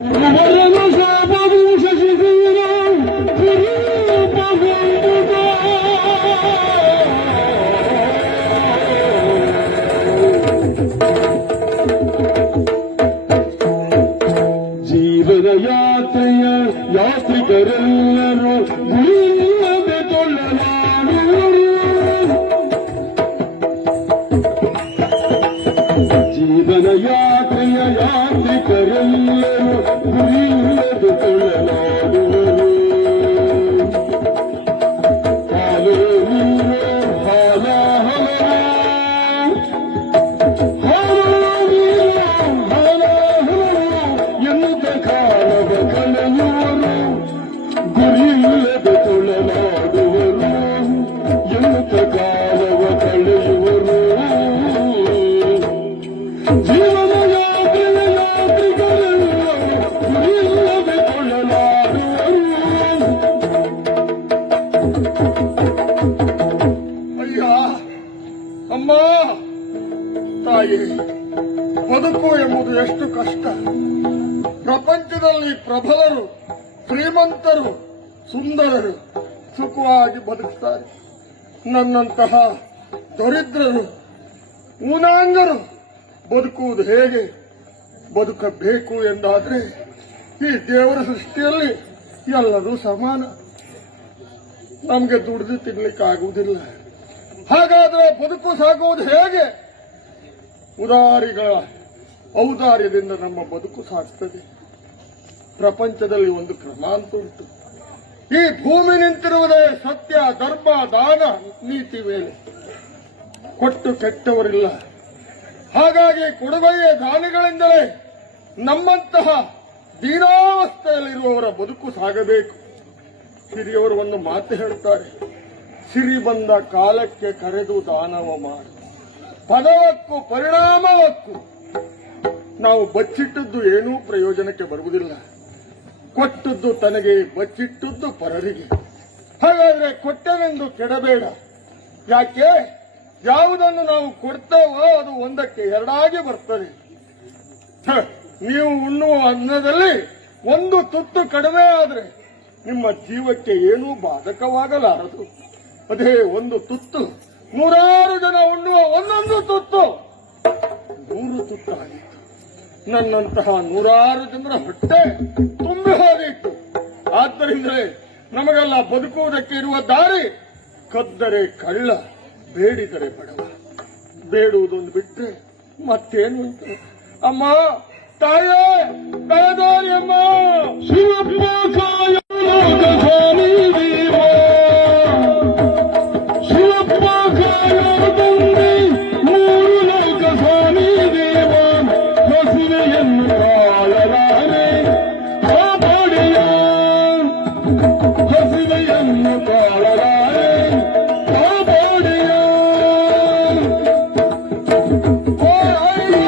ಜೀವನ ಯಾತ್ರೆಯ ಯಾತ್ರಿಕರೆಲ್ಲರೂ ಗುರಿಯಿಲ್ಲದೆ ತೊಳ್ಳಲಾಡುವರು. ಜೀವನ ಯಾತ್ರೆಯ ಯಾತ್ರಿಕರೆಲ್ಲರೂ ಗುರಿಯಿಲ್ಲದೆ ತೊಳ್ಳಲಾಡುವರು. ಹಾಲು ನೀರು ಹಾಲಾಹಲವು, ಹಾಲು ನೀರು ಹಾಲಾಹಲವು ಎನ್ನುತ್ತ ಕಾಲವ ಕಳೆಯುವರು. ಗುರಿಯಿಲ್ಲದೆ ತೊಳಲಾಡುವರು ಎನ್ನುತ್ತ ಕಾಲವ ಕಳೆಯುವರು. ಜೀವನ ಯಾತ್ರೆಯ ಯಾತ್ರಿಕರೆಲ್ಲರೂ ಗುರಿಯಿಲ್ಲದೆ ತೊಳಲಾಡುವರು. ಅಯ್ಯ ಅಮ್ಮ ತಾಯಿ, ಬದುಕು ಎಂಬುದು ಎಷ್ಟು ಕಷ್ಟ. ಪ್ರಪಂಚದಲ್ಲಿ ಪ್ರಬಲರು, ಶ್ರೀಮಂತರು, ಸುಂದರರು ಸುಖವಾಗಿ ಬದುಕ್ತಾರೆ. ನನ್ನಂತಹ ದರಿದ್ರರು, ಊನಾಂಗರು ಬದುಕುವುದು ಹೇಗೆ? ಬದುಕಬೇಕು ಎಂದಾದ್ರೆ ಈ ದೇವರ ಸೃಷ್ಟಿಯಲ್ಲಿ ಎಲ್ಲರೂ ಸಮಾನ. ನಮಗೆ ದುಡಿದು ತಿನ್ಲಿಕ್ಕಾಗುವುದಿಲ್ಲ. ಹಾಗಾದ್ರೆ ಬದುಕು ಸಾಗುವುದು ಹೇಗೆ? ಉದಾರಿಗಳ ಔದಾರ್ಯದಿಂದ ನಮ್ಮ ಬದುಕು ಸಾಗ್ತದೆ. ಪ್ರಪಂಚದಲ್ಲಿ ಒಂದು ಕ್ರಮಾಂತ ಉಂಟು. ಈ ಭೂಮಿ ನಿಂತಿರುವುದೇ ಸತ್ಯ, ಧರ್ಮ, ದಾನ, ನೀತಿ ಮೇಲೆ. ಕೊಟ್ಟು ಕೆಟ್ಟವರಿಲ್ಲ. ಹಾಗಾಗಿ ಕೊಡುಗೆಯ ದಾನಿಗಳಿಂದಲೇ ನಮ್ಮಂತಹ ದೀನಾವಸ್ಥೆಯಲ್ಲಿರುವವರ ಬದುಕು ಸಾಗಬೇಕು. ಹಿರಿಯವರು ಒಂದು ಮಾತು ಹೇಳುತ್ತಾರೆ, ಸಿರಿ ಬಂದ ಕಾಲಕ್ಕೆ ಕರೆದು ದಾನವ ಮಾಡು, ಪದವಕ್ಕೂ ಪರಿಣಾಮವಕ್ಕೂ. ನಾವು ಬಚ್ಚಿಟ್ಟದ್ದು ಏನೂ ಪ್ರಯೋಜನಕ್ಕೆ ಬರುವುದಿಲ್ಲ. ಕೊಟ್ಟದ್ದು ತನಗೆ, ಬಚ್ಚಿಟ್ಟದ್ದು ಪರರಿಗೆ. ಹಾಗಾದ್ರೆ ಕೊಟ್ಟನೆಂದು ಕೆಡಬೇಡ. ಯಾಕೆ? ಯಾವುದನ್ನು ನಾವು ಕೊಡ್ತೇವೋ ಅದು ಒಂದಕ್ಕೆ ಎರಡಾಗಿ ಬರ್ತದೆ. ನೀವು ಉಣ್ಣುವ ಅನ್ನದಲ್ಲಿ ಒಂದು ತುತ್ತು ಕಡಿಮೆ ಆದರೆ ನಿಮ್ಮ ಜೀವಕ್ಕೆ ಏನೂ ಬಾಧಕವಾಗಲಾರದು. ಅದೇ ಒಂದು ತುತ್ತು 100 ಜನ ಉಣ್ಣುವ ಒಂದೊಂದು ತುತ್ತು 100 ತುತ್ತು ಆಗಿತ್ತು. ನನ್ನಂತಹ 100 ಜನರ ಹೊಟ್ಟೆ ತುಂಬಿ ಹೋಗಿತ್ತು. ಆದ್ದರಿಂದಲೇ ನಮಗೆಲ್ಲ ಬದುಕುವುದಕ್ಕೆ ಇರುವ ದಾರಿ ಕದ್ದರೆ ಕಳ್ಳ, ಬೇಡಿದರೆ ಬಡವ. ಬೇಡುವುದೊಂದು ಬಿಟ್ಟರೆ ಮತ್ತೇನು ಅಂತ. ಅಮ್ಮ ತಾಯೇ, ದಯದಾರಿ ಅಮ್ಮ. ಶಿವಪ್ಪ ಕಾಯ ಸ್ವಾಮಿ ದೇವ, ಶಿವಪ್ಪ ಕಾಯ ತಂದೆ, 3 ಲೋಕ ಸ್ವಾಮಿ ದೇವ. ಹಸಿವೆಯನ್ನು ಕಾಳಲಾರೆ ಕಾಪಾಡಿಯ, ಹಸಿವೆಯನ್ನು ಕಾಳಲಾರೆ ಕಾಪಾಡಿಯ. ಕಾಪಾಡಿಯ.